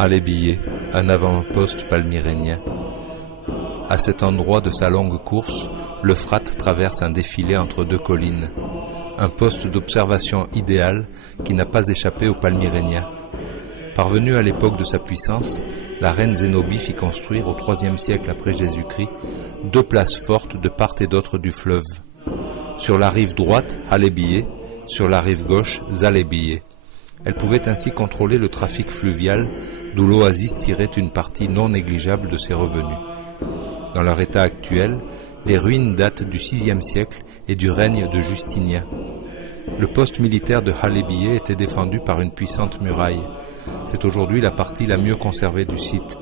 Halebiye, un avant-poste palmyrénien. À cet endroit de sa longue course, l'Euphrate traverse un défilé entre deux collines. Un poste d'observation idéal qui n'a pas échappé aux Palmyréniens. Parvenue à l'époque de sa puissance, la reine Zénobie fit construire au IIIe siècle après Jésus-Christ 2 places fortes de part et d'autre du fleuve. Sur la rive droite, Halebiye, sur la rive gauche, Zalebiye. Elle pouvait ainsi contrôler le trafic fluvial, d'où l'oasis tirait une partie non négligeable de ses revenus. Dans leur état actuel, les ruines datent du VIe siècle et du règne de Justinien. Le poste militaire de Halebiye était défendu par une puissante muraille. C'est aujourd'hui la partie la mieux conservée du site.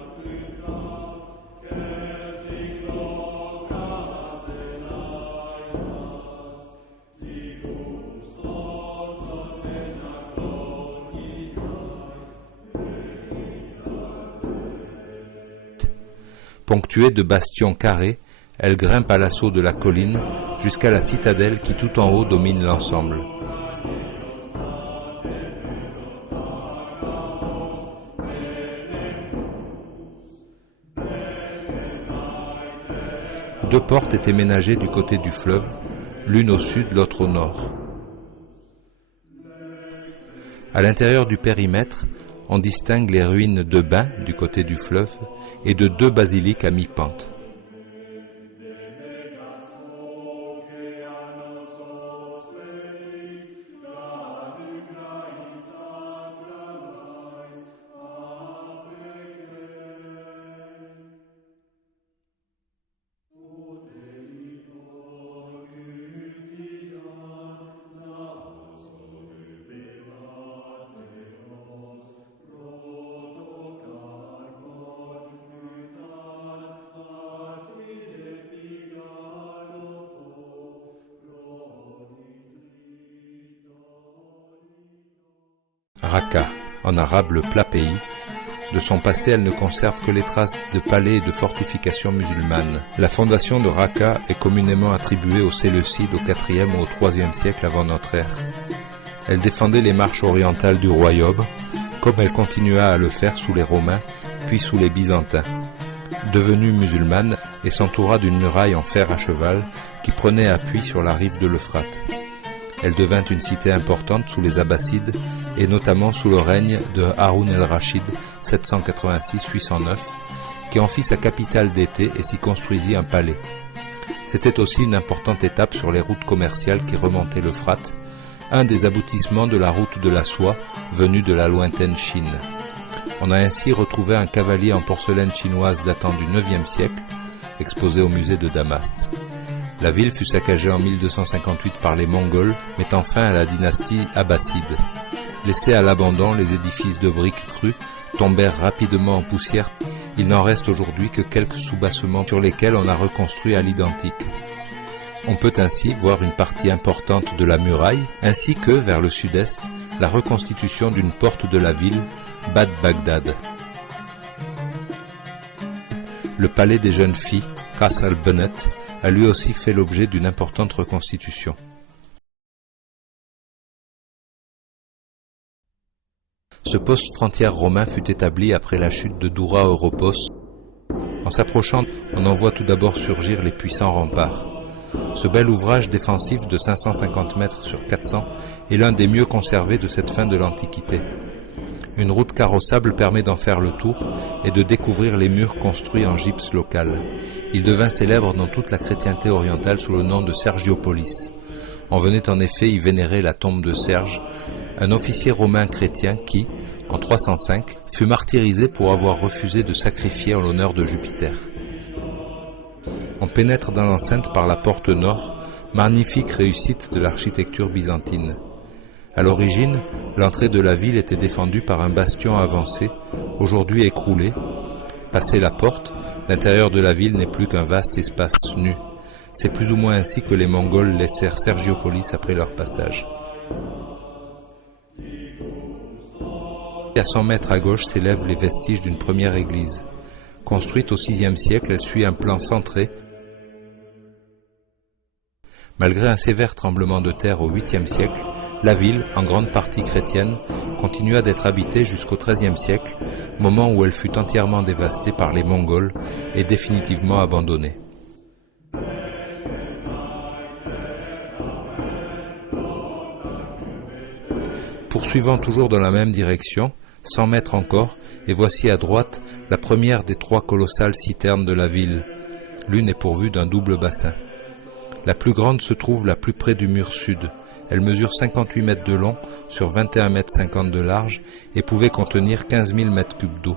Ponctuée de bastions carrés, elle grimpe à l'assaut de la colline jusqu'à la citadelle qui tout en haut domine l'ensemble. Deux portes étaient ménagées du côté du fleuve, l'une au sud, l'autre au nord. À l'intérieur du périmètre, on distingue les ruines de bains du côté du fleuve et de 2 basiliques à mi-pente. Raqqa, en arabe le plat pays. De son passé, elle ne conserve que les traces de palais et de fortifications musulmanes. La fondation de Raqqa est communément attribuée aux Séleucides au IVe ou au IIIe siècle avant notre ère. Elle défendait les marches orientales du royaume, comme elle continua à le faire sous les Romains, puis sous les Byzantins. Devenue musulmane, et s'entoura d'une muraille en fer à cheval qui prenait appui sur la rive de l'Euphrate. Elle devint une cité importante sous les Abbassides et notamment sous le règne de Haroun el-Rachid 786-809 qui en fit sa capitale d'été et s'y construisit un palais. C'était aussi une importante étape sur les routes commerciales qui remontaient l'Euphrate, un des aboutissements de la route de la soie venue de la lointaine Chine. On a ainsi retrouvé un cavalier en porcelaine chinoise datant du IXe siècle, exposé au musée de Damas. La ville fut saccagée en 1258 par les Mongols, mettant fin à la dynastie abbasside. Laissés à l'abandon, les édifices de briques crues tombèrent rapidement en poussière. Il n'en reste aujourd'hui que quelques soubassements sur lesquels on a reconstruit à l'identique. On peut ainsi voir une partie importante de la muraille, ainsi que, vers le sud-est, la reconstitution d'une porte de la ville, Bad Bagdad. Le palais des jeunes filles, Qasr al-Banat, a lui aussi fait l'objet d'une importante reconstitution. Ce poste frontière romain fut établi après la chute de Doura Europos. En s'approchant, on en voit tout d'abord surgir les puissants remparts. Ce bel ouvrage défensif de 550 mètres sur 400 est l'un des mieux conservés de cette fin de l'Antiquité. Une route carrossable permet d'en faire le tour et de découvrir les murs construits en gypse local. Il devint célèbre dans toute la chrétienté orientale sous le nom de Sergiopolis. On venait en effet y vénérer la tombe de Serge, un officier romain chrétien qui, en 305, fut martyrisé pour avoir refusé de sacrifier en l'honneur de Jupiter. On pénètre dans l'enceinte par la porte nord, magnifique réussite de l'architecture byzantine. À l'origine, l'entrée de la ville était défendue par un bastion avancé, aujourd'hui écroulé. Passé la porte, l'intérieur de la ville n'est plus qu'un vaste espace nu. C'est plus ou moins ainsi que les Mongols laissèrent Sergiopolis après leur passage. À 100 mètres à gauche s'élèvent les vestiges d'une première église. Construite au VIe siècle, elle suit un plan centré. Malgré un sévère tremblement de terre au 8e siècle, La ville, en grande partie chrétienne, continua d'être habitée jusqu'au XIIIe siècle, moment où elle fut entièrement dévastée par les Mongols et définitivement abandonnée. Poursuivant toujours dans la même direction, 100 mètres encore, et voici à droite la première des 3 colossales citernes de la ville. L'une est pourvue d'un double bassin. La plus grande se trouve la plus près du mur sud. Elle mesure 58 mètres de long sur 21 mètres 50 de large et pouvait contenir 15 000 mètres cubes d'eau.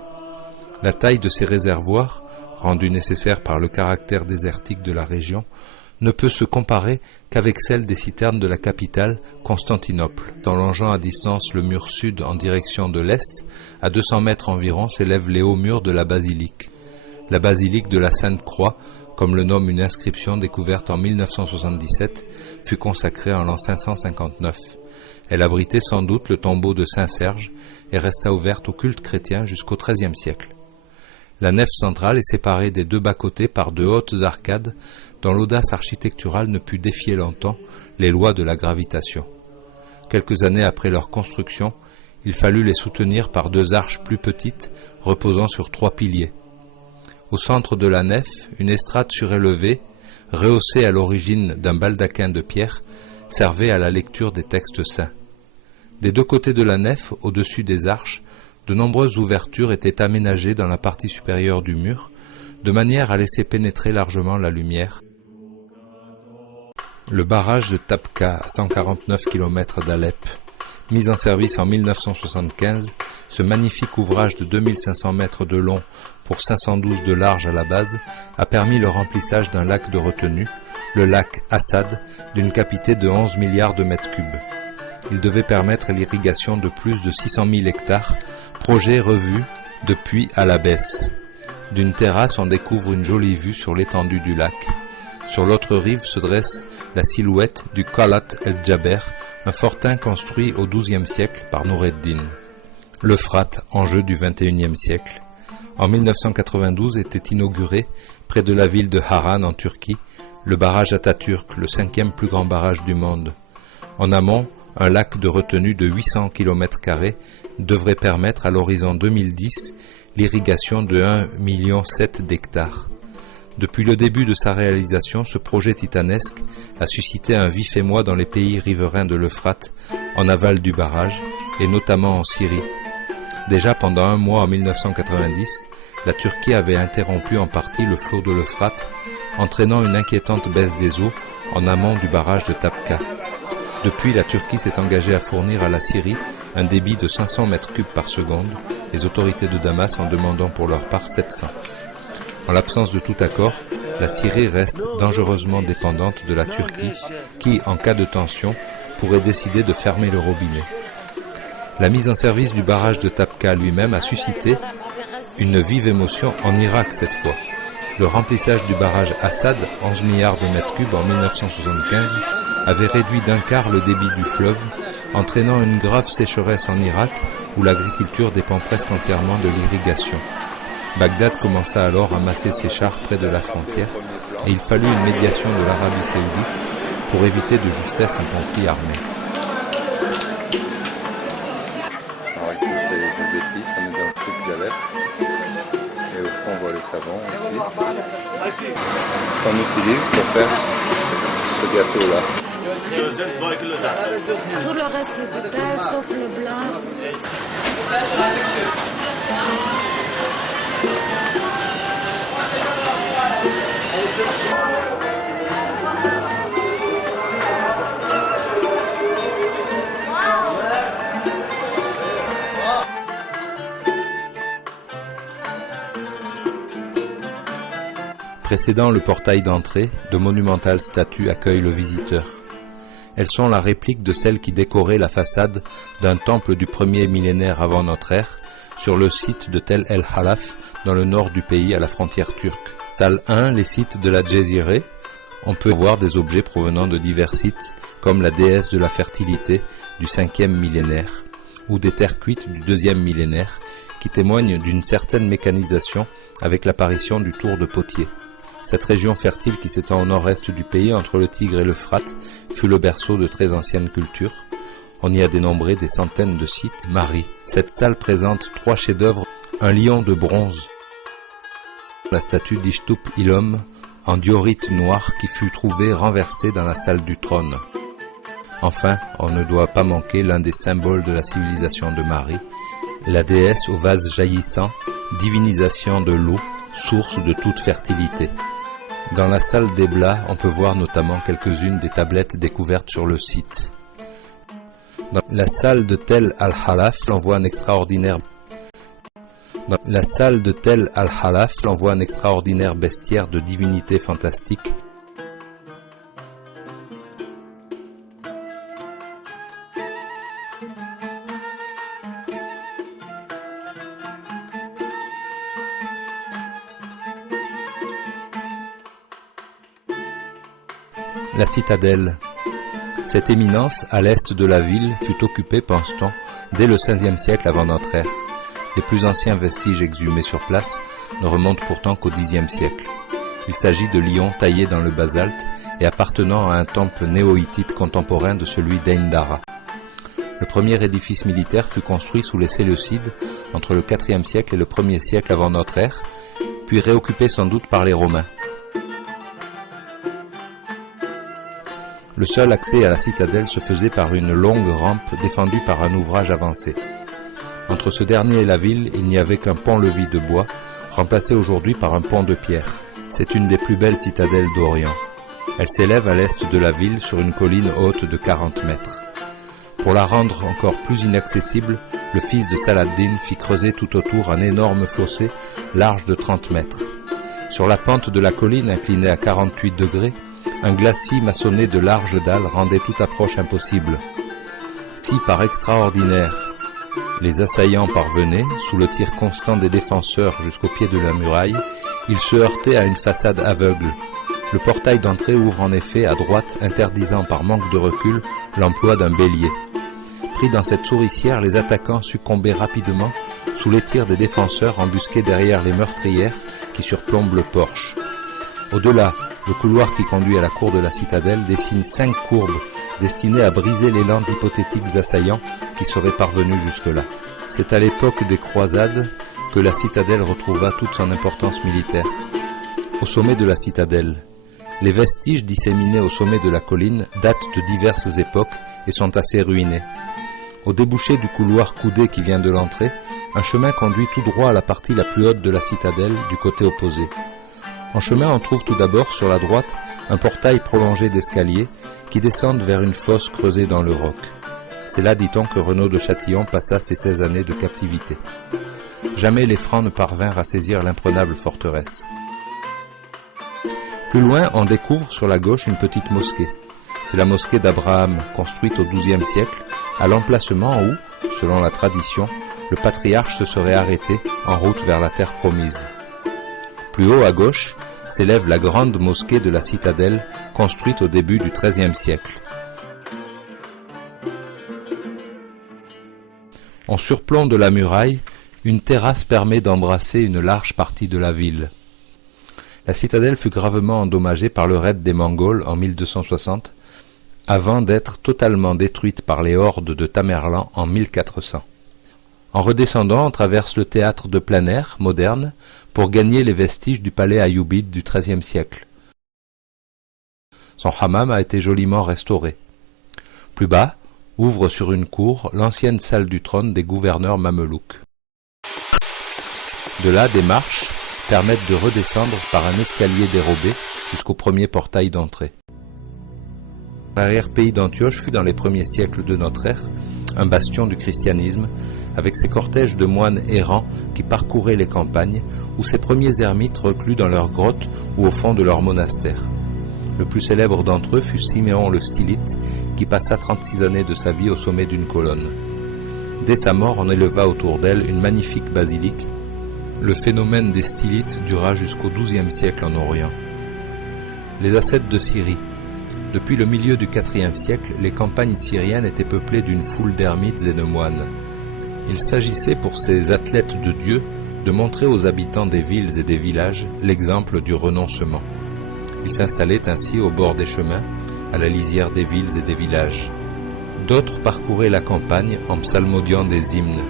La taille de ces réservoirs, rendue nécessaire par le caractère désertique de la région, ne peut se comparer qu'avec celle des citernes de la capitale, Constantinople. En longeant à distance le mur sud en direction de l'est, à 200 mètres environ s'élèvent les hauts murs de la basilique. La basilique de la Sainte-Croix, comme le nomme une inscription découverte en 1977, fut consacrée en l'an 559. Elle abritait sans doute le tombeau de Saint-Serge et resta ouverte au culte chrétien jusqu'au XIIIe siècle. La nef centrale est séparée des 2 bas-côtés par de hautes arcades dont l'audace architecturale ne put défier longtemps les lois de la gravitation. Quelques années après leur construction, il fallut les soutenir par 2 arches plus petites reposant sur 3 piliers. Au centre de la nef, une estrade surélevée, rehaussée à l'origine d'un baldaquin de pierre, servait à la lecture des textes saints. Des 2 côtés de la nef, au-dessus des arches, de nombreuses ouvertures étaient aménagées dans la partie supérieure du mur, de manière à laisser pénétrer largement la lumière. Le barrage de Tapka, à 149 km d'Alep, mis en service en 1975, ce magnifique ouvrage de 2500 mètres de long pour 512 de large à la base, a permis le remplissage d'un lac de retenue, le lac Assad, d'une capacité de 11 milliards de mètres cubes. Il devait permettre l'irrigation de plus de 600 000 hectares, projet revu depuis à la baisse. D'une terrasse, on découvre une jolie vue sur l'étendue du lac. Sur l'autre rive se dresse la silhouette du Qalat el-Jaber, un fortin construit au XIIe siècle par Noureddin. L'Euphrate, enjeu du XXIe siècle. En 1992 était inauguré, près de la ville de Harran en Turquie, le barrage Atatürk, le 5e plus grand barrage du monde. En amont, un lac de retenue de 800 km² devrait permettre à l'horizon 2010 l'irrigation de 1,7 million d'hectares. Depuis le début de sa réalisation, ce projet titanesque a suscité un vif émoi dans les pays riverains de l'Euphrate, en aval du barrage, et notamment en Syrie. Déjà pendant 1 mois en 1990, la Turquie avait interrompu en partie le flot de l'Euphrate, entraînant une inquiétante baisse des eaux en amont du barrage de Tapka. Depuis, la Turquie s'est engagée à fournir à la Syrie un débit de 500 mètres cubes par seconde, les autorités de Damas en demandant pour leur part 700. En l'absence de tout accord, la Syrie reste dangereusement dépendante de la Turquie qui, en cas de tension, pourrait décider de fermer le robinet. La mise en service du barrage de Tapka lui-même a suscité une vive émotion en Irak cette fois. Le remplissage du barrage Assad, 11 milliards de mètres cubes en 1975, avait réduit d'1/4 le débit du fleuve, entraînant une grave sécheresse en Irak où l'agriculture dépend presque entièrement de l'irrigation. Bagdad commença alors à masser ses chars près de la frontière et il fallut une médiation de l'Arabie saoudite pour éviter de justesse un conflit armé. Alors ici c'est des épices, on est dans le truc d'Alep et au fond on voit les savons aussi qu'on utilise pour faire ce gâteau là. Tout le reste c'est du pain sauf le blanc. Précédant le portail d'entrée, de monumentales statues accueillent le visiteur. Elles sont la réplique de celles qui décoraient la façade d'un temple du 1er millénaire avant notre ère, sur le site de Tel El Halaf, dans le nord du pays à la frontière turque. Salle 1, les sites de la Djezireh. On peut voir des objets provenant de divers sites, comme la déesse de la fertilité du 5e millénaire, ou des terres cuites du 2e millénaire, qui témoignent d'une certaine mécanisation avec l'apparition du tour de potier. Cette région fertile qui s'étend au nord-est du pays, entre le Tigre et l'Euphrate, fut le berceau de très anciennes cultures. On y a dénombré des centaines de sites Marie. Cette salle présente 3 chefs-d'œuvre, un lion de bronze, la statue d'Ishtup Ilom en diorite noir qui fut trouvée renversée dans la salle du trône. Enfin, on ne doit pas manquer l'un des symboles de la civilisation de Marie, la déesse au vase jaillissant, divinisation de l'eau, source de toute fertilité. Dans la salle d'Ebla, on peut voir notamment quelques-unes des tablettes découvertes sur le site. Dans la salle de Tel al-Halaf, l'on voit un extraordinaire bestiaire de divinités fantastiques. La citadelle. Cette éminence, à l'est de la ville, fut occupée, pense-t-on, dès le XVe siècle avant notre ère. Les plus anciens vestiges exhumés sur place ne remontent pourtant qu'au Xe siècle. Il s'agit de lions taillés dans le basalte et appartenant à un temple néo-hittite contemporain de celui d'Eindara. Le premier édifice militaire fut construit sous les Séleucides entre le IVe siècle et le 1er siècle avant notre ère, puis réoccupé sans doute par les Romains. Le seul accès à la citadelle se faisait par une longue rampe défendue par un ouvrage avancé. Entre ce dernier et la ville, il n'y avait qu'un pont-levis de bois, remplacé aujourd'hui par un pont de pierre. C'est une des plus belles citadelles d'Orient. Elle s'élève à l'est de la ville sur une colline haute de 40 mètres. Pour la rendre encore plus inaccessible, le fils de Saladin fit creuser tout autour un énorme fossé large de 30 mètres. Sur la pente de la colline inclinée à 48 degrés, un glacis maçonné de larges dalles rendait toute approche impossible. Si par extraordinaire, les assaillants parvenaient, sous le tir constant des défenseurs jusqu'au pied de la muraille, ils se heurtaient à une façade aveugle. Le portail d'entrée ouvre en effet à droite, interdisant par manque de recul l'emploi d'un bélier. Pris dans cette souricière, les attaquants succombaient rapidement sous les tirs des défenseurs embusqués derrière les meurtrières qui surplombent le porche. Au-delà, le couloir qui conduit à la cour de la citadelle dessine 5 courbes destinées à briser l'élan d'hypothétiques assaillants qui seraient parvenus jusque-là. C'est à l'époque des croisades que la citadelle retrouva toute son importance militaire. Au sommet de la citadelle, les vestiges disséminés au sommet de la colline datent de diverses époques et sont assez ruinés. Au débouché du couloir coudé qui vient de l'entrée, un chemin conduit tout droit à la partie la plus haute de la citadelle du côté opposé. En chemin, on trouve tout d'abord sur la droite un portail prolongé d'escaliers qui descendent vers une fosse creusée dans le roc. C'est là, dit-on, que Renaud de Châtillon passa ses 16 années de captivité. Jamais les Francs ne parvinrent à saisir l'imprenable forteresse. Plus loin, on découvre sur la gauche une petite mosquée. C'est la mosquée d'Abraham, construite au XIIe siècle, à l'emplacement où, selon la tradition, le patriarche se serait arrêté en route vers la terre promise. Plus haut à gauche s'élève la grande mosquée de la citadelle, construite au début du XIIIe siècle. En surplomb de la muraille, une terrasse permet d'embrasser une large partie de la ville. La citadelle fut gravement endommagée par le raid des Mongols en 1260, avant d'être totalement détruite par les hordes de Tamerlan en 1400. En redescendant, on traverse le théâtre de plein air, moderne, pour gagner les vestiges du palais ayoubide du XIIIe siècle. Son hammam a été joliment restauré. Plus bas, ouvre sur une cour l'ancienne salle du trône des gouverneurs mamelouks. De là, des marches permettent de redescendre par un escalier dérobé jusqu'au premier portail d'entrée. L'arrière-pays d'Antioche fut dans les premiers siècles de notre ère un bastion du christianisme, avec ses cortèges de moines errants qui parcouraient les campagnes, ou ses premiers ermites reclus dans leurs grottes ou au fond de leur monastère. Le plus célèbre d'entre eux fut Siméon le Stylite, qui passa 36 années de sa vie au sommet d'une colonne. Dès sa mort, on éleva autour d'elle une magnifique basilique. Le phénomène des Stylites dura jusqu'au XIIe siècle en Orient. Les ascètes de Syrie. Depuis le milieu du IVe siècle, les campagnes syriennes étaient peuplées d'une foule d'ermites et de moines. Il s'agissait pour ces athlètes de Dieu de montrer aux habitants des villes et des villages l'exemple du renoncement. Ils s'installaient ainsi au bord des chemins, à la lisière des villes et des villages. D'autres parcouraient la campagne en psalmodiant des hymnes.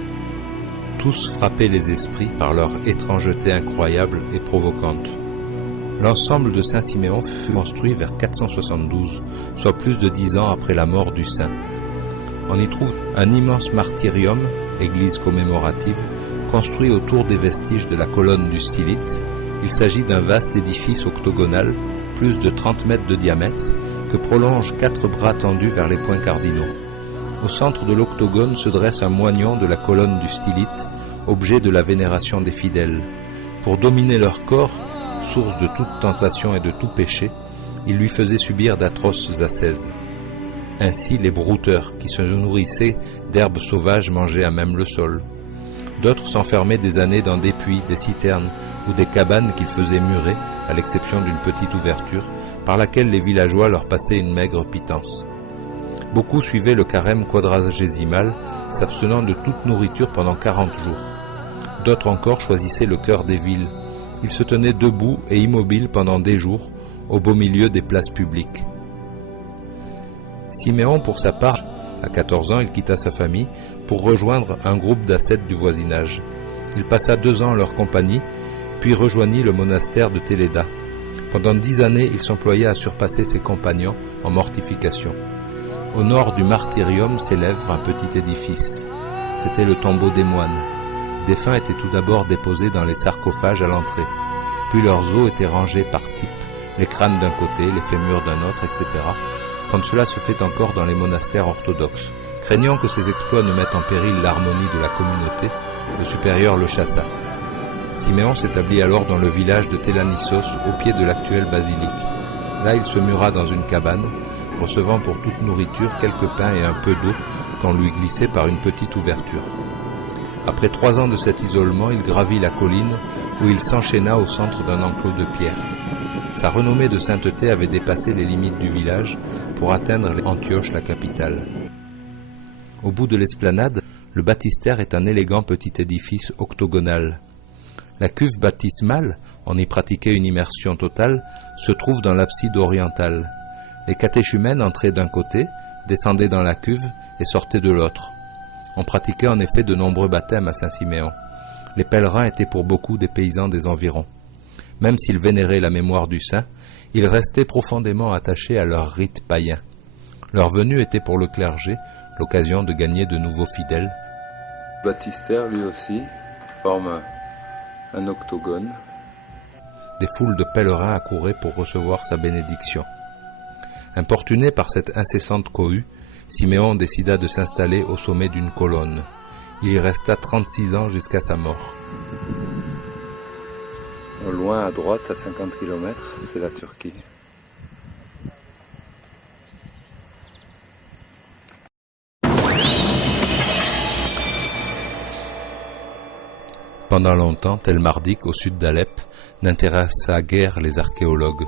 Tous frappaient les esprits par leur étrangeté incroyable et provocante. L'ensemble de Saint-Siméon fut construit vers 472, soit plus de 10 ans après la mort du saint. On y trouve un immense martyrium, église commémorative, construit autour des vestiges de la colonne du stylite. Il s'agit d'un vaste édifice octogonal, plus de 30 mètres de diamètre, que prolongent 4 bras tendus vers les points cardinaux. Au centre de l'octogone se dresse un moignon de la colonne du stylite, objet de la vénération des fidèles. Pour dominer leur corps, source de toute tentation et de tout péché, il lui faisait subir d'atroces ascèses. Ainsi, les brouteurs, qui se nourrissaient d'herbes sauvages, mangeaient à même le sol. D'autres s'enfermaient des années dans des puits, des citernes ou des cabanes qu'ils faisaient murer, à l'exception d'une petite ouverture, par laquelle les villageois leur passaient une maigre pitance. Beaucoup suivaient le carême quadragésimal, s'abstenant de toute nourriture pendant 40 jours. D'autres encore choisissaient le cœur des villes. Ils se tenaient debout et immobiles pendant des jours, au beau milieu des places publiques. Siméon, pour sa part, à 14 ans, il quitta sa famille pour rejoindre un groupe d'ascètes du voisinage. Il passa 2 ans en leur compagnie, puis rejoignit le monastère de Téléda. Pendant 10 années, il s'employa à surpasser ses compagnons en mortification. Au nord du martyrium s'élève un petit édifice. C'était le tombeau des moines. Les défunts étaient tout d'abord déposés dans les sarcophages à l'entrée. Puis leurs os étaient rangés par type, les crânes d'un côté, les fémurs d'un autre, etc., comme cela se fait encore dans les monastères orthodoxes. Craignant que ces exploits ne mettent en péril l'harmonie de la communauté, le supérieur le chassa. Siméon s'établit alors dans le village de Télanissos, au pied de l'actuelle basilique. Là, il se mura dans une cabane, recevant pour toute nourriture quelques pains et un peu d'eau qu'on lui glissait par une petite ouverture. Après 3 ans de cet isolement, il gravit la colline où il s'enchaîna au centre d'un enclos de pierre. Sa renommée de sainteté avait dépassé les limites du village pour atteindre Antioche, la capitale. Au bout de l'esplanade, le baptistère est un élégant petit édifice octogonal. La cuve baptismale, on y pratiquait une immersion totale, se trouve dans l'abside orientale. Les catéchumènes entraient d'un côté, descendaient dans la cuve et sortaient de l'autre. On pratiquait en effet de nombreux baptêmes à Saint-Siméon. Les pèlerins étaient pour beaucoup des paysans des environs. Même s'ils vénéraient la mémoire du saint, ils restaient profondément attachés à leurs rites païens. Leur venue était pour le clergé l'occasion de gagner de nouveaux fidèles. Le baptistère, lui aussi, forme un octogone. Des foules de pèlerins accouraient pour recevoir sa bénédiction. Importuné par cette incessante cohue, Siméon décida de s'installer au sommet d'une colonne. Il y resta 36 ans jusqu'à sa mort. Au loin, à droite, à 50 km, c'est la Turquie. Pendant longtemps, Tel Mardik, au sud d'Alep, n'intéressa guère les archéologues.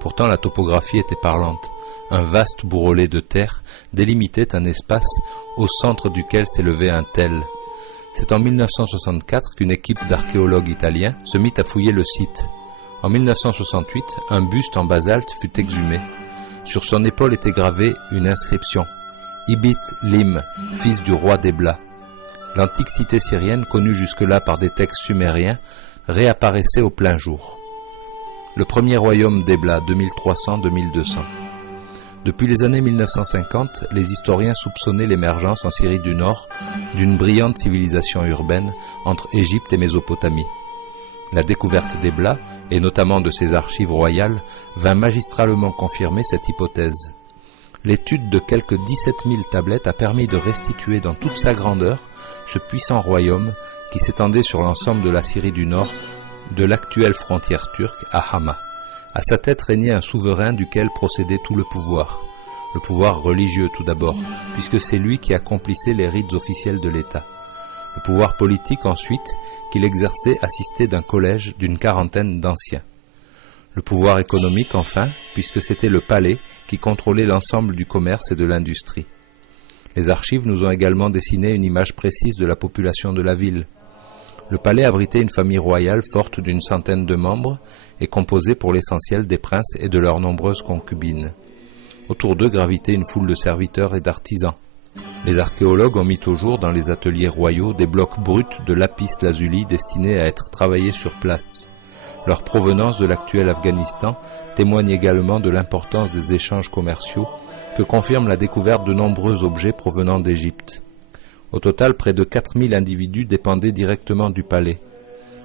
Pourtant, la topographie était parlante. Un vaste bourrelet de terre délimitait un espace au centre duquel s'élevait un tel. C'est en 1964 qu'une équipe d'archéologues italiens se mit à fouiller le site. En 1968, un buste en basalte fut exhumé. Sur son épaule était gravée une inscription « Ibit Lim, fils du roi d'Ebla ». L'antique cité syrienne, connue jusque-là par des textes sumériens, réapparaissait au plein jour. Le premier royaume d'Ebla, 2300-2200. Depuis les années 1950, les historiens soupçonnaient l'émergence en Syrie du Nord d'une brillante civilisation urbaine entre Égypte et Mésopotamie. La découverte d'Ebla, et notamment de ses archives royales, vint magistralement confirmer cette hypothèse. L'étude de quelques 17 000 tablettes a permis de restituer dans toute sa grandeur ce puissant royaume qui s'étendait sur l'ensemble de la Syrie du Nord, de l'actuelle frontière turque à Hama. À sa tête régnait un souverain duquel procédait tout le pouvoir religieux tout d'abord, puisque c'est lui qui accomplissait les rites officiels de l'État. Le pouvoir politique ensuite, qu'il exerçait assisté d'un collège d'une quarantaine d'anciens. Le pouvoir économique enfin, puisque c'était le palais qui contrôlait l'ensemble du commerce et de l'industrie. Les archives nous ont également dessiné une image précise de la population de la ville. Le palais abritait une famille royale forte d'une centaine de membres et composée pour l'essentiel des princes et de leurs nombreuses concubines. Autour d'eux gravitait une foule de serviteurs et d'artisans. Les archéologues ont mis au jour dans les ateliers royaux des blocs bruts de lapis-lazuli destinés à être travaillés sur place. Leur provenance de l'actuel Afghanistan témoigne également de l'importance des échanges commerciaux que confirme la découverte de nombreux objets provenant d'Égypte. Au total, près de 4000 individus dépendaient directement du palais.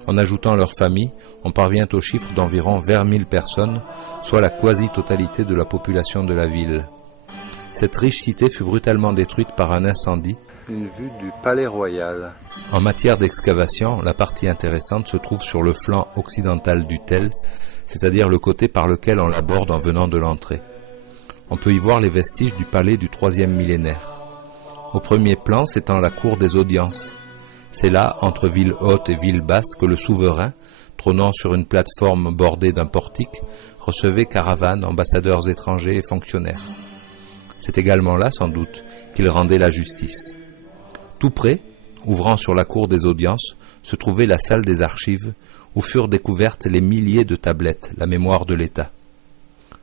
En ajoutant leurs familles, on parvient au chiffre d'environ 20 000 personnes, soit la quasi-totalité de la population de la ville. Cette riche cité fut brutalement détruite par un incendie. Une vue du palais royal. En matière d'excavation, la partie intéressante se trouve sur le flanc occidental du Tell, c'est-à-dire le côté par lequel on l'aborde en venant de l'entrée. On peut y voir les vestiges du palais du IIIe millénaire. Au premier plan s'étend la cour des audiences. C'est là, entre ville haute et ville basse, que le souverain, trônant sur une plateforme bordée d'un portique, recevait caravanes, ambassadeurs étrangers et fonctionnaires. C'est également là, sans doute, qu'il rendait la justice. Tout près, ouvrant sur la cour des audiences, se trouvait la salle des archives, où furent découvertes les milliers de tablettes, la mémoire de l'État.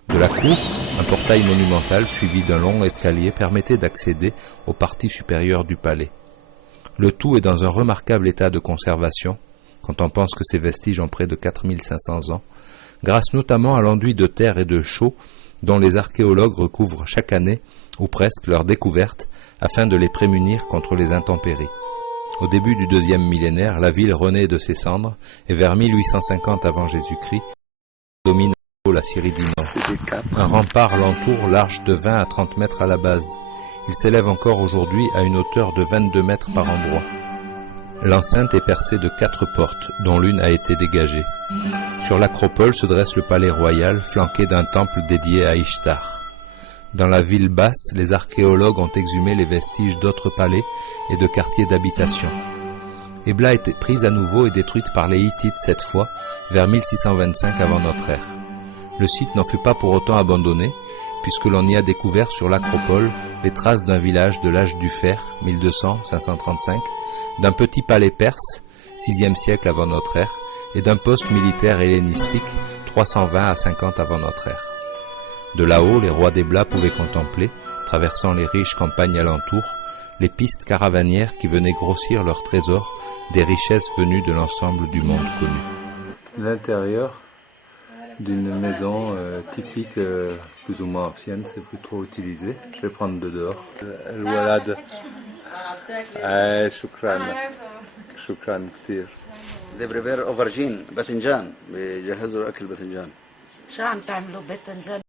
De la cour, un portail monumental suivi d'un long escalier permettait d'accéder aux parties supérieures du palais. Le tout est dans un remarquable état de conservation, quand on pense que ces vestiges ont près de 4500 ans, grâce notamment à l'enduit de terre et de chaux dont les archéologues recouvrent chaque année, ou presque, leurs découvertes, afin de les prémunir contre les intempéries. Au début du deuxième millénaire, la ville renaît de ses cendres, et vers 1850 avant Jésus-Christ, domine la Syrie du Nord. Un rempart l'entoure, large de 20 à 30 mètres à la base. Il s'élève encore aujourd'hui à une hauteur de 22 mètres par endroit. L'enceinte est percée de 4 portes, dont l'une a été dégagée. Sur l'acropole se dresse le palais royal, flanqué d'un temple dédié à Ishtar. Dans la ville basse, les archéologues ont exhumé les vestiges d'autres palais et de quartiers d'habitation. Ebla était prise à nouveau et détruite par les Hittites cette fois, vers 1625 avant notre ère. Le site n'en fut pas pour autant abandonné, puisque l'on y a découvert sur l'acropole les traces d'un village de l'âge du fer, 1200-535, d'un petit palais perse, 6e siècle avant notre ère, et d'un poste militaire hellénistique, 320 à 50 avant notre ère. De là-haut, les rois d'Ebla pouvaient contempler, traversant les riches campagnes alentour, les pistes caravanières qui venaient grossir leurs trésors des richesses venues de l'ensemble du monde connu. L'intérieur d'une maison typique, plus ou moins ancienne, c'est plus trop utilisé. Je vais prendre de dehors. الولد شكرا كثير. They prepare aubergine, باذنجان، بيجهزوا اكل باذنجان. شو عم تعملوا باذنجان؟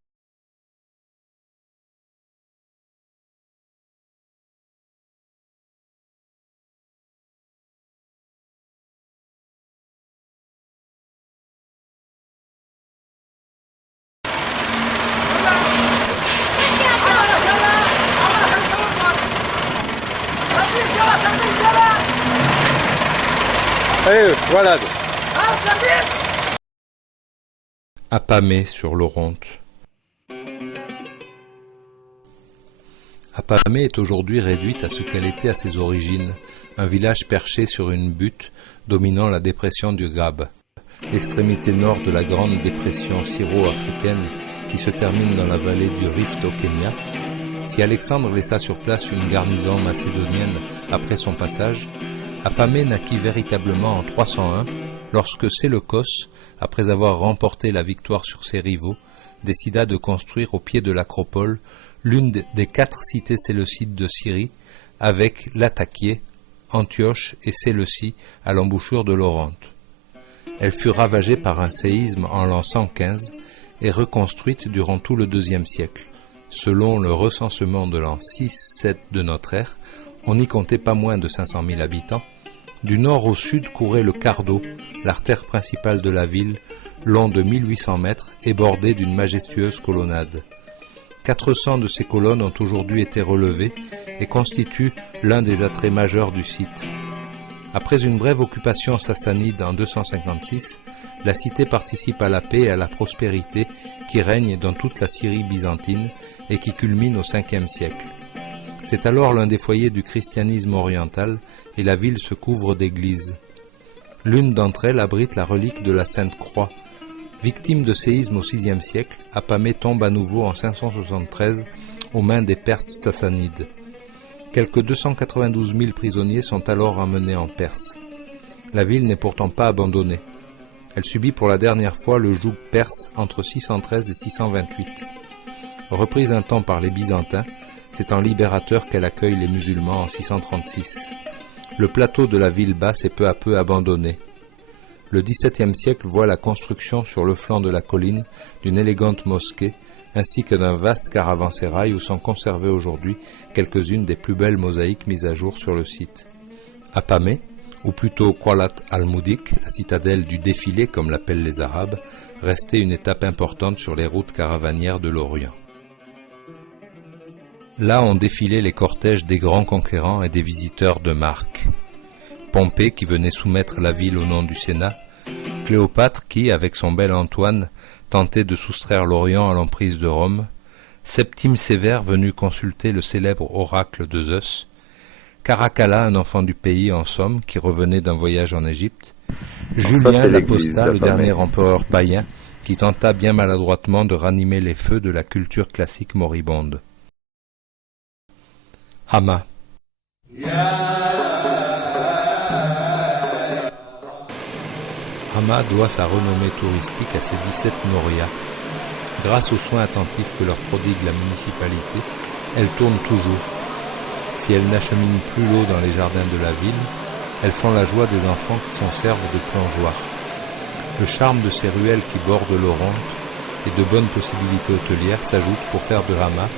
Voilà. Apamé sur l'Oronte. Apamé est aujourd'hui réduite à ce qu'elle était à ses origines, un village perché sur une butte dominant la dépression du Gab, l'extrémité nord de la grande dépression syro-africaine qui se termine dans la vallée du Rift au Kenya. Si Alexandre laissa sur place une garnison macédonienne après son passage, Apamé naquit véritablement en 301 lorsque Séleucos, après avoir remporté la victoire sur ses rivaux, décida de construire au pied de l'acropole l'une des 4 cités séleucides de Syrie, avec Latakié, Antioche et Séleucie à l'embouchure de l'Oronte. Elle fut ravagée par un séisme en l'an 115 et reconstruite durant tout le IIe siècle. Selon le recensement de l'an 6-7 de notre ère, on n'y comptait pas moins de 500 000 habitants. Du nord au sud courait le Cardo, l'artère principale de la ville, long de 1800 mètres et bordé d'une majestueuse colonnade. 400 de ces colonnes ont aujourd'hui été relevées et constituent l'un des attraits majeurs du site. Après une brève occupation sassanide en 256, la cité participe à la paix et à la prospérité qui règne dans toute la Syrie byzantine et qui culmine au 5e siècle. C'est alors l'un des foyers du christianisme oriental et la ville se couvre d'églises. L'une d'entre elles abrite la relique de la Sainte Croix. Victime de séisme au VIe siècle, Apamé tombe à nouveau en 573 aux mains des Perses sassanides. Quelques 292 000 prisonniers sont alors emmenés en Perse. La ville n'est pourtant pas abandonnée. Elle subit pour la dernière fois le joug perse entre 613 et 628. Reprise un temps par les Byzantins, c'est en libérateur qu'elle accueille les musulmans en 636. Le plateau de la ville basse est peu à peu abandonné. Le XVIIe siècle voit la construction sur le flanc de la colline d'une élégante mosquée ainsi que d'un vaste caravansérail où sont conservées aujourd'hui quelques-unes des plus belles mosaïques mises à jour sur le site. À Pamé, ou plutôt Qalat al-Moudik, la citadelle du défilé comme l'appellent les Arabes, restait une étape importante sur les routes caravanières de l'Orient. Là ont défilé les cortèges des grands conquérants et des visiteurs de marque. Pompée qui venait soumettre la ville au nom du Sénat, Cléopâtre qui, avec son bel Antoine, tentait de soustraire l'Orient à l'emprise de Rome, Septime Sévère venu consulter le célèbre oracle de Zeus, Caracalla, un enfant du pays en somme, qui revenait d'un voyage en Égypte, Julien l'Apostat, le dernier empereur païen, qui tenta bien maladroitement de ranimer les feux de la culture classique moribonde. Hama. Hama doit sa renommée touristique à ses 17 norias. Grâce aux soins attentifs que leur prodigue la municipalité, elle tourne toujours. Si elle n'achemine plus l'eau dans les jardins de la ville, elles font la joie des enfants qui s'en servent de plongeoires. Le charme de ces ruelles qui bordent l'Oronte et de bonnes possibilités hôtelières s'ajoutent pour faire de Hama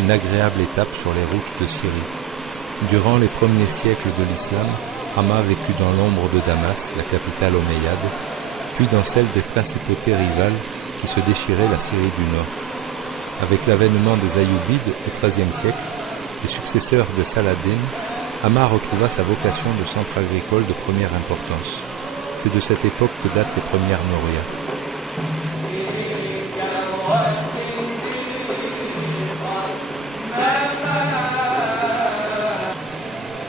une agréable étape sur les routes de Syrie. Durant les premiers siècles de l'islam, Hama vécut dans l'ombre de Damas, la capitale omeyyade, puis dans celle des principautés rivales qui se déchiraient la Syrie du Nord. Avec l'avènement des Ayyoubides au XIIIe siècle, les successeurs de Saladin, Hama retrouva sa vocation de centre agricole de première importance. C'est de cette époque que datent les premières norias.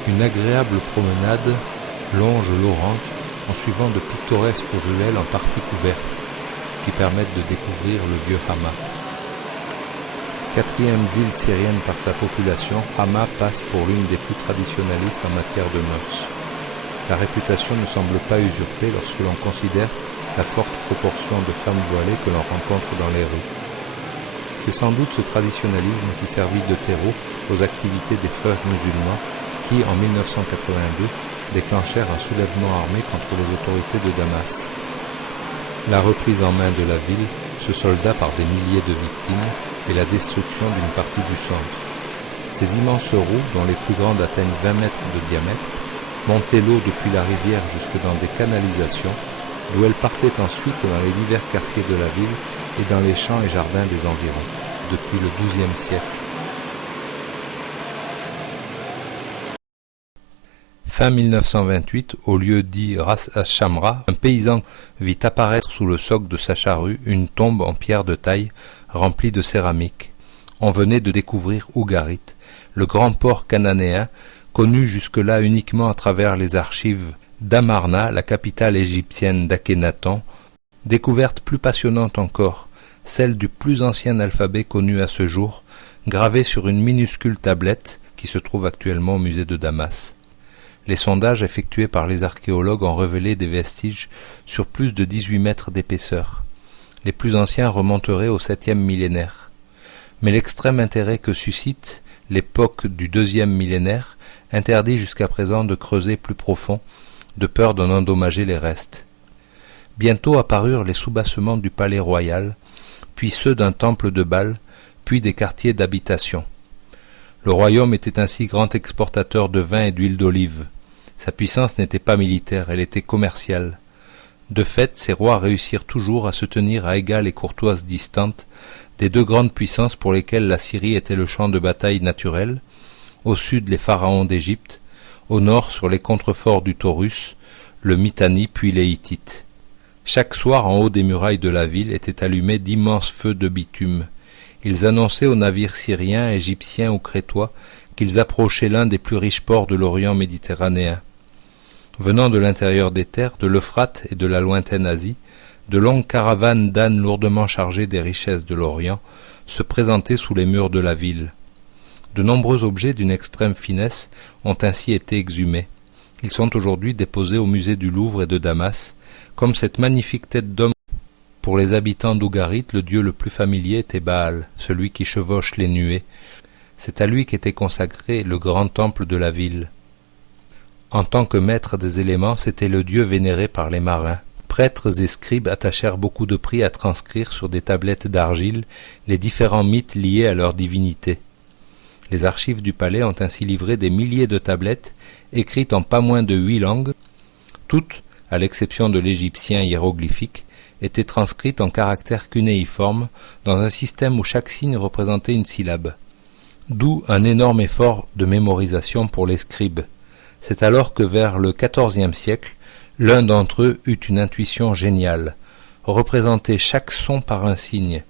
Une agréable promenade longe l'Orente en suivant de pittoresques ruelles en partie couvertes qui permettent de découvrir le vieux Hama. Quatrième ville syrienne par sa population, Hama passe pour l'une des plus traditionnalistes en matière de mœurs. La réputation ne semble pas usurpée lorsque l'on considère la forte proportion de femmes voilées que l'on rencontre dans les rues. C'est sans doute ce traditionnalisme qui servit de terreau aux activités des frères musulmans qui, en 1982, déclenchèrent un soulèvement armé contre les autorités de Damas. La reprise en main de la ville se solda par des milliers de victimes et la destruction d'une partie du centre. Ces immenses roues, dont les plus grandes atteignent 20 mètres de diamètre, montaient l'eau depuis la rivière jusque dans des canalisations, d'où elle partait ensuite dans les divers quartiers de la ville et dans les champs et jardins des environs, depuis le XIIe siècle. Fin 1928, au lieu dit Ras Ash-Shamra, un paysan vit apparaître sous le soc de sa charrue une tombe en pierre de taille remplie de céramique. On venait de découvrir Ougarit, le grand port cananéen, connu jusque-là uniquement à travers les archives d'Amarna, la capitale égyptienne d'Akhenaton, découverte plus passionnante encore, celle du plus ancien alphabet connu à ce jour, gravé sur une minuscule tablette qui se trouve actuellement au musée de Damas. Les sondages effectués par les archéologues ont révélé des vestiges sur plus de 18 mètres d'épaisseur. Les plus anciens remonteraient au 7e millénaire. Mais l'extrême intérêt que suscite l'époque du 2e millénaire interdit jusqu'à présent de creuser plus profond, de peur d'en endommager les restes. Bientôt apparurent les soubassements du palais royal, puis ceux d'un temple de Baal, puis des quartiers d'habitation. Le royaume était ainsi grand exportateur de vin et d'huile d'olive. Sa puissance n'était pas militaire, elle était commerciale. De fait, ces rois réussirent toujours à se tenir à égales et courtoises distantes des deux grandes puissances pour lesquelles la Syrie était le champ de bataille naturel, au sud les pharaons d'Égypte, au nord sur les contreforts du Taurus, le Mitanni puis les Hittites. Chaque soir en haut des murailles de la ville étaient allumés d'immenses feux de bitume. Ils annonçaient aux navires syriens, égyptiens ou crétois qu'ils approchaient l'un des plus riches ports de l'Orient méditerranéen. Venant de l'intérieur des terres, de l'Euphrate et de la lointaine Asie, de longues caravanes d'ânes lourdement chargés des richesses de l'Orient se présentaient sous les murs de la ville. De nombreux objets d'une extrême finesse ont ainsi été exhumés. Ils sont aujourd'hui déposés au musée du Louvre et de Damas, comme cette magnifique tête d'homme. Pour les habitants d'Ougarit, le dieu le plus familier était Baal, celui qui chevauche les nuées. C'est à lui qu'était consacré le grand temple de la ville. En tant que maître des éléments, c'était le dieu vénéré par les marins. Prêtres et scribes attachèrent beaucoup de prix à transcrire sur des tablettes d'argile les différents mythes liés à leur divinité. Les archives du palais ont ainsi livré des milliers de tablettes écrites en pas moins de 8 langues, toutes, à l'exception de l'égyptien hiéroglyphique, étaient transcrites en caractères cunéiformes dans un système où chaque signe représentait une syllabe. D'où un énorme effort de mémorisation pour les scribes. C'est alors que vers le XIVe siècle, l'un d'entre eux eut une intuition géniale, représenter chaque son par un signe.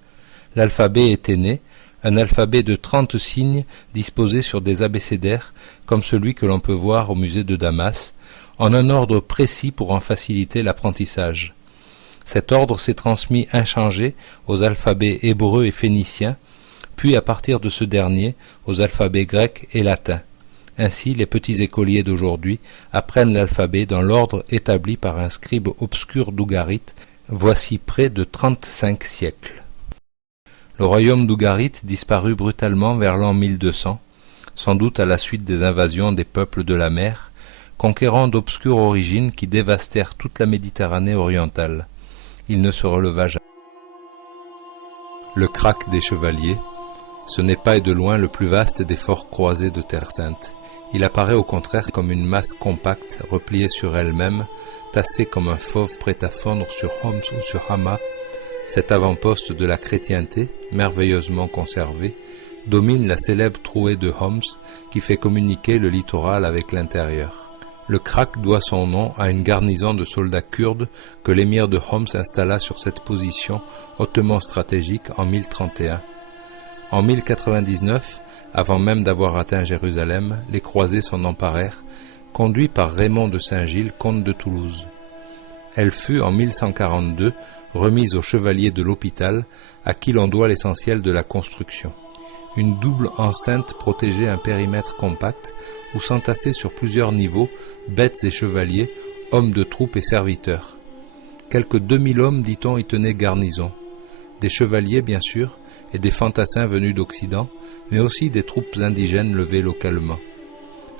L'alphabet était né, un alphabet de 30 signes disposés sur des abécédaires comme celui que l'on peut voir au musée de Damas, en un ordre précis pour en faciliter l'apprentissage. Cet ordre s'est transmis inchangé aux alphabets hébreux et phéniciens, puis à partir de ce dernier aux alphabets grecs et latins. Ainsi, les petits écoliers d'aujourd'hui apprennent l'alphabet dans l'ordre établi par un scribe obscur d'Ougarit, voici près de 35 siècles. Le royaume d'Ougarit disparut brutalement vers l'an 1200, sans doute à la suite des invasions des peuples de la mer, conquérants d'obscure origine qui dévastèrent toute la Méditerranée orientale. Il ne se releva jamais. Le Krak des chevaliers, ce n'est pas et de loin le plus vaste des forts croisés de Terre Sainte. Il apparaît au contraire comme une masse compacte, repliée sur elle-même, tassée comme un fauve prêt à fondre sur Homs ou sur Hama. Cet avant-poste de la chrétienté, merveilleusement conservé, domine la célèbre trouée de Homs qui fait communiquer le littoral avec l'intérieur. Le Krak doit son nom à une garnison de soldats kurdes que l'émir de Homs installa sur cette position hautement stratégique en 1031. En 1099, avant même d'avoir atteint Jérusalem, les croisés s'en emparèrent, conduits par Raymond de Saint-Gilles, comte de Toulouse. Elle fut, en 1142, remise aux chevaliers de l'hôpital, à qui l'on doit l'essentiel de la construction. Une double enceinte protégeait un périmètre compact, où s'entassaient sur plusieurs niveaux bêtes et chevaliers, hommes de troupes et serviteurs. Quelques 2000 hommes, dit-on, y tenaient garnison. Des chevaliers, bien sûr, et des fantassins venus d'Occident, mais aussi des troupes indigènes levées localement.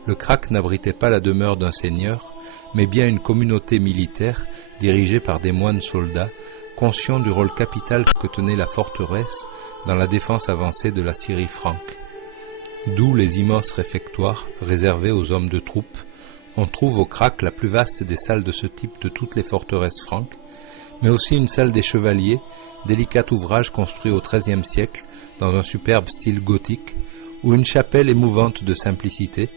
Le Krak n'abritait pas la demeure d'un seigneur, mais bien une communauté militaire dirigée par des moines soldats, conscients du rôle capital que tenait la forteresse dans la défense avancée de la Syrie franque. D'où les immenses réfectoires réservés aux hommes de troupe. On trouve au Krak la plus vaste des salles de ce type de toutes les forteresses franques, mais aussi une salle des chevaliers, délicat ouvrage construit au XIIIe siècle dans un superbe style gothique, ou une chapelle émouvante de simplicité,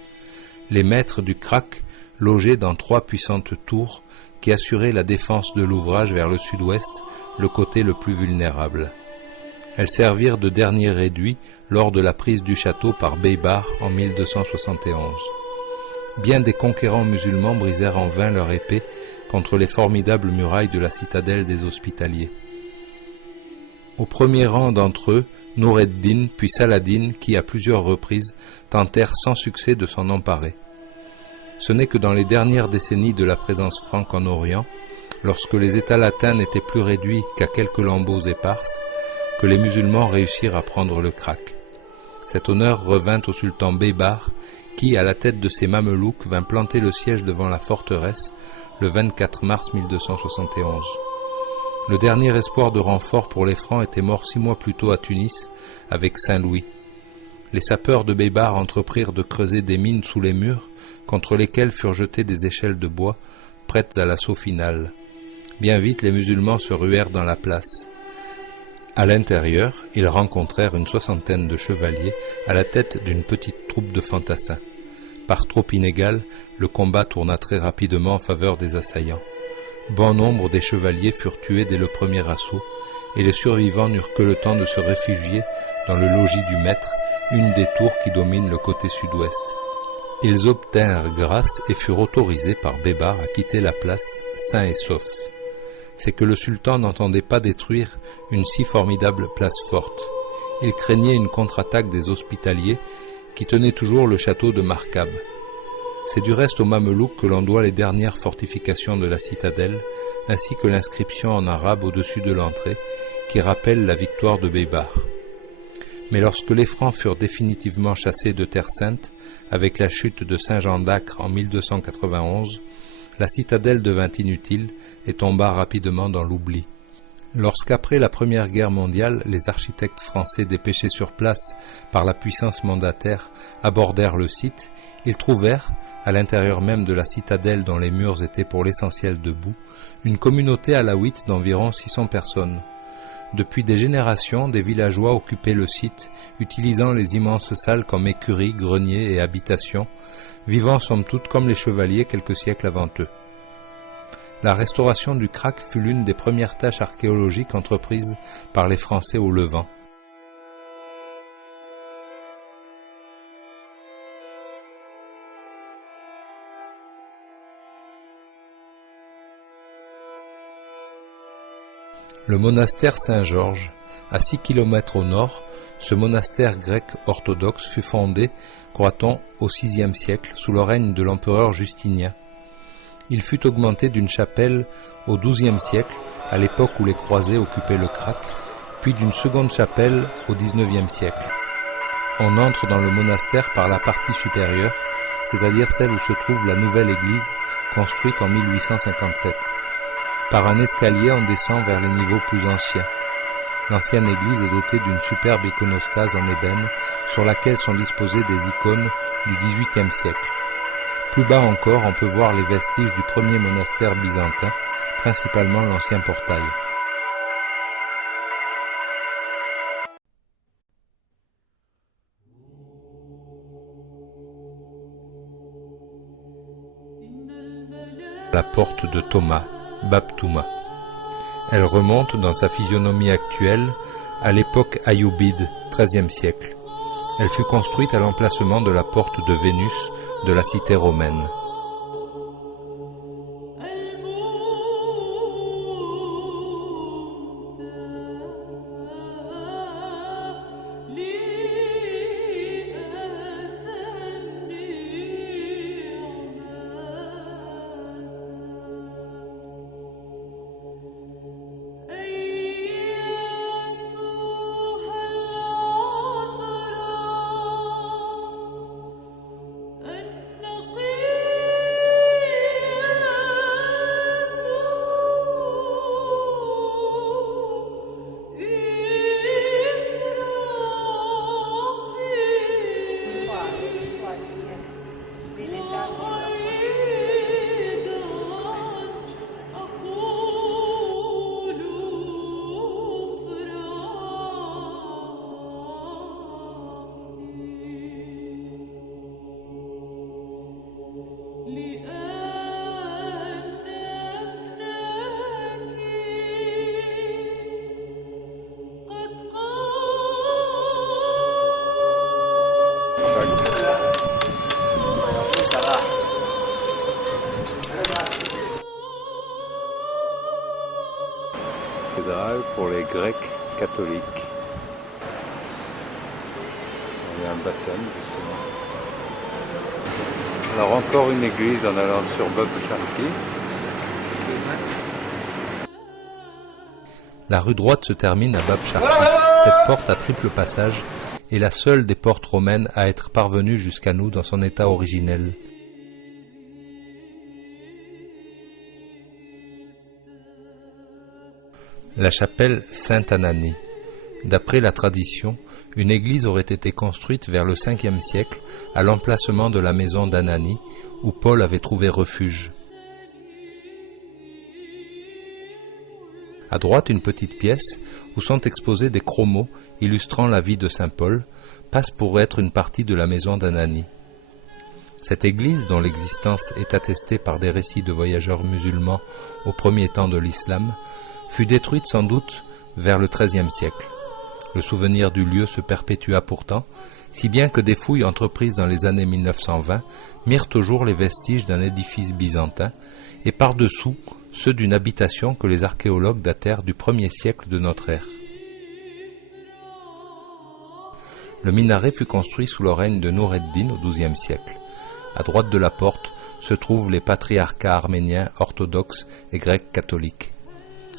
les maîtres du Krak logés dans 3 puissantes tours qui assuraient la défense de l'ouvrage vers le sud-ouest, le côté le plus vulnérable. Elles servirent de dernier réduit lors de la prise du château par Beybar en 1271. Bien des conquérants musulmans brisèrent en vain leur épée contre les formidables murailles de la citadelle des Hospitaliers. Au premier rang d'entre eux, Nour ed-Din puis Saladin qui, à plusieurs reprises, tentèrent sans succès de s'en emparer. Ce n'est que dans les dernières décennies de la présence franque en Orient, lorsque les États latins n'étaient plus réduits qu'à quelques lambeaux éparses, que les musulmans réussirent à prendre le Krak. Cet honneur revint au sultan Beybar, qui, à la tête de ses mamelouks, vint planter le siège devant la forteresse le 24 mars 1271. Le dernier espoir de renfort pour les Francs était mort 6 mois plus tôt à Tunis, avec Saint-Louis. Les sapeurs de Beybar entreprirent de creuser des mines sous les murs, contre lesquelles furent jetées des échelles de bois, prêtes à l'assaut final. Bien vite, les musulmans se ruèrent dans la place. À l'intérieur, ils rencontrèrent une 60aine de chevaliers à la tête d'une petite troupe de fantassins. Par trop inégal, le combat tourna très rapidement en faveur des assaillants. Bon nombre des chevaliers furent tués dès le premier assaut, et les survivants n'eurent que le temps de se réfugier dans le logis du maître, une des tours qui domine le côté sud-ouest. Ils obtinrent grâce et furent autorisés par Beybar à quitter la place sains et saufs. C'est que le sultan n'entendait pas détruire une si formidable place forte. Il craignait une contre-attaque des Hospitaliers qui tenait toujours le château de Markab. C'est du reste aux Mamelouks que l'on doit les dernières fortifications de la citadelle, ainsi que l'inscription en arabe au-dessus de l'entrée, qui rappelle la victoire de Beybar. Mais lorsque les Francs furent définitivement chassés de Terre Sainte, avec la chute de Saint-Jean d'Acre en 1291, la citadelle devint inutile et tomba rapidement dans l'oubli. Lorsqu'après la Première Guerre mondiale, les architectes français dépêchés sur place par la puissance mandataire abordèrent le site, ils trouvèrent, à l'intérieur même de la citadelle dont les murs étaient pour l'essentiel debout, une communauté alaouite d'environ 600 personnes. Depuis des générations, des villageois occupaient le site, utilisant les immenses salles comme écuries, greniers et habitations, vivant somme toute comme les chevaliers quelques siècles avant eux. La restauration du Krak fut l'une des premières tâches archéologiques entreprises par les Français au Levant. Le monastère Saint-Georges, à 6 km au nord, ce monastère grec orthodoxe fut fondé, croit-on, au VIe siècle, sous le règne de l'empereur Justinien. Il fut augmenté d'une chapelle au XIIe siècle, à l'époque où les croisés occupaient le Krak, puis d'une seconde chapelle au XIXe siècle. On entre dans le monastère par la partie supérieure, c'est-à-dire celle où se trouve la nouvelle église, construite en 1857. Par un escalier, on descend vers les niveaux plus anciens. L'ancienne église est dotée d'une superbe iconostase en ébène, sur laquelle sont disposées des icônes du XVIIIe siècle. Plus bas encore, on peut voir les vestiges du premier monastère byzantin, principalement l'ancien portail. La porte de Thomas, Bab Touma. Elle remonte dans sa physionomie actuelle à l'époque ayoubide, XIIIe siècle. Elle fut construite à l'emplacement de la porte de Vénus de la cité romaine. Cathédrale pour les Grecs catholiques. Il y a un baptême justement. Alors encore une église en allant sur Bab Sharki. La rue droite se termine à Bab Sharki. Cette porte à triple passage est la seule des portes romaines à être parvenue jusqu'à nous dans son état originel. La chapelle Sainte-Ananie. D'après la tradition, une église aurait été construite vers le Ve siècle à l'emplacement de la maison d'Ananie, où Paul avait trouvé refuge. À droite, une petite pièce où sont exposés des chromos illustrant la vie de saint Paul, passe pour être une partie de la maison d'Ananie. Cette église, dont l'existence est attestée par des récits de voyageurs musulmans au premier temps de l'islam, fut détruite sans doute vers le XIIIe siècle. Le souvenir du lieu se perpétua pourtant, si bien que des fouilles entreprises dans les années 1920 mirent au jour les vestiges d'un édifice byzantin et par-dessous ceux d'une habitation que les archéologues datèrent du 1er siècle de notre ère. Le minaret fut construit sous le règne de Nour ed-Din au XIIe siècle. À droite de la porte se trouvent les patriarcats arméniens, orthodoxes et grecs catholiques.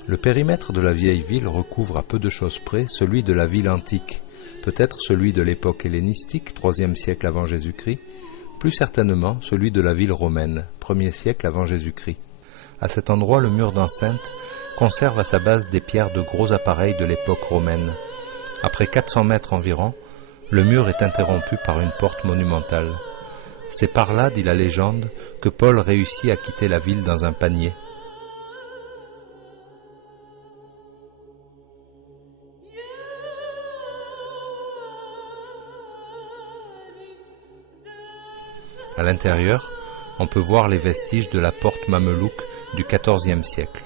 Le périmètre de la vieille ville recouvre à peu de choses près celui de la ville antique, peut-être celui de l'époque hellénistique, IIIe siècle avant Jésus-Christ, plus certainement celui de la ville romaine, 1er siècle avant Jésus-Christ. À cet endroit, le mur d'enceinte conserve à sa base des pierres de gros appareils de l'époque romaine. Après 400 mètres environ, le mur est interrompu par une porte monumentale. C'est par là, dit la légende, que Paul réussit à quitter la ville dans un panier. À l'intérieur, on peut voir les vestiges de la porte mamelouk du XIVe siècle.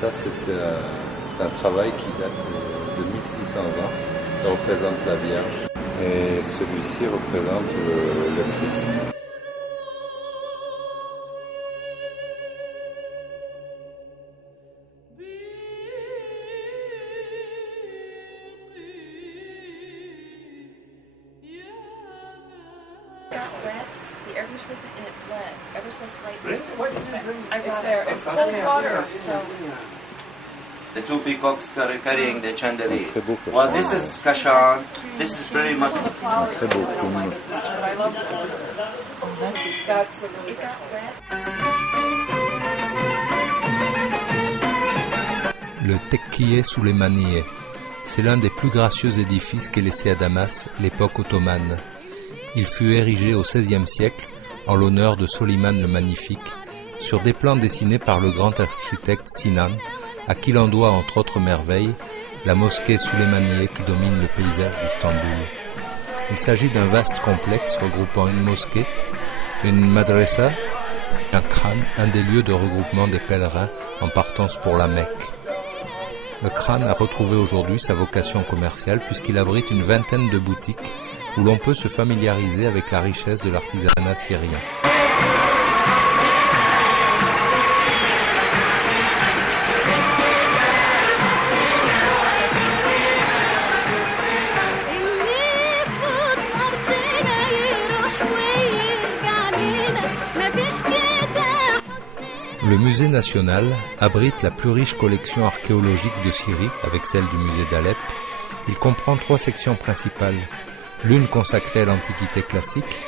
Ça, c'est un travail qui date de 1600 ans. Ça représente la Vierge. Et celui-ci représente le Christ. The air conditioner and it bled ever so slightly. I got there. It's cold water, so. The two peacocks carrying the chandelier. Très beau cochon. Well, this is Kashan. This is very much. Très beau cochon. But I love it. That's it got wet. Le Tekkiye Süleymaniye, c'est l'un des plus gracieux édifices qu'ait laissé à Damas l'époque ottomane. Il fut érigé au XVIe siècle en l'honneur de Soliman le Magnifique, sur des plans dessinés par le grand architecte Sinan, à qui l'on doit entre autres merveilles la mosquée Süleymaniye qui domine le paysage d'Istanbul. Il s'agit d'un vaste complexe regroupant une mosquée, une madrasa, un khan, un des lieux de regroupement des pèlerins en partance pour la Mecque. Le Khan a retrouvé aujourd'hui sa vocation commerciale puisqu'il abrite une vingtaine de boutiques où l'on peut se familiariser avec la richesse de l'artisanat syrien. Le musée national abrite la plus riche collection archéologique de Syrie, avec celle du musée d'Alep. Il comprend 3 sections principales, l'une consacrée à l'Antiquité classique,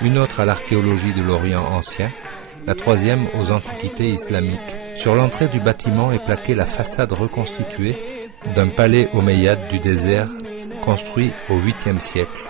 une autre à l'archéologie de l'Orient ancien, la troisième aux Antiquités islamiques. Sur l'entrée du bâtiment est plaquée la façade reconstituée d'un palais omeyyade du désert construit au 8e siècle.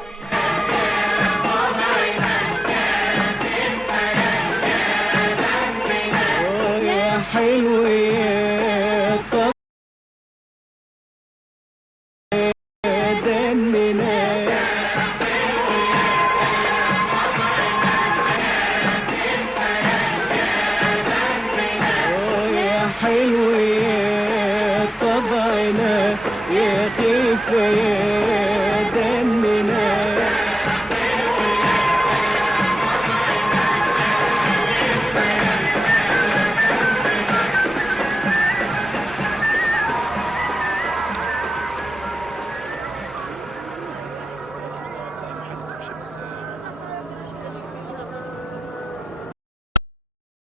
حلو يا طبعنا يا خفيف